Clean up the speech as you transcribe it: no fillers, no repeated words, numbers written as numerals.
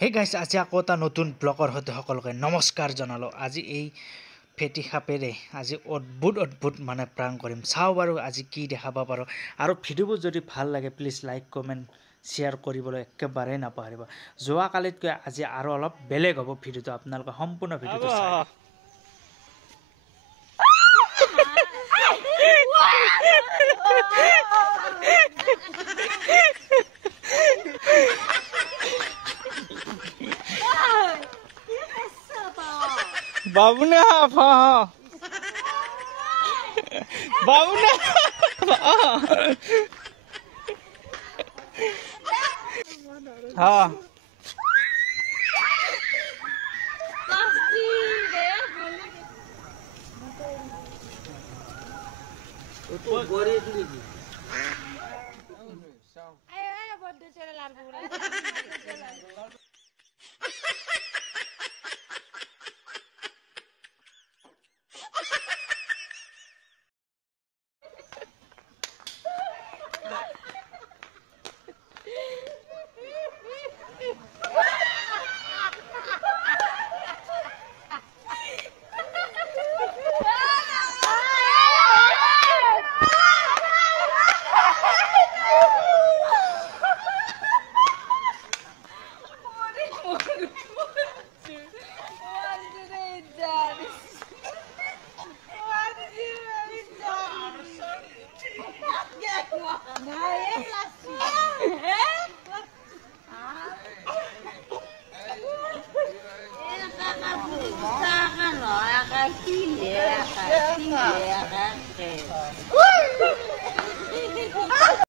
হে গাইছ, আজি আকৌ এটা নতুন ব্লগৰ সৈতে সকলোকে নমস্কাৰ জনালোঁ। আজি এই ফেটি সাপেৰে আজি অদ্ভুত মানে প্ৰাং কৰিম। চাওঁ বাৰু আজি কি দেখাব পাৰোঁ। আৰু ভিডিঅ'বোৰ যদি ভাল লাগে প্লিজ লাইক কমেণ্ট শ্বেয়াৰ কৰিবলৈ একেবাৰে নাপাহৰিব। যোৱাকালিতকৈ আজি আৰু অলপ বেলেগ হ'ব ভিডিঅ'টো, আপোনালোকে সম্পূৰ্ণ ভিডিঅ'টো চাই। Babuna apa? Babuna ha. Itu gori itu lagi. Ayo buat desa lalu.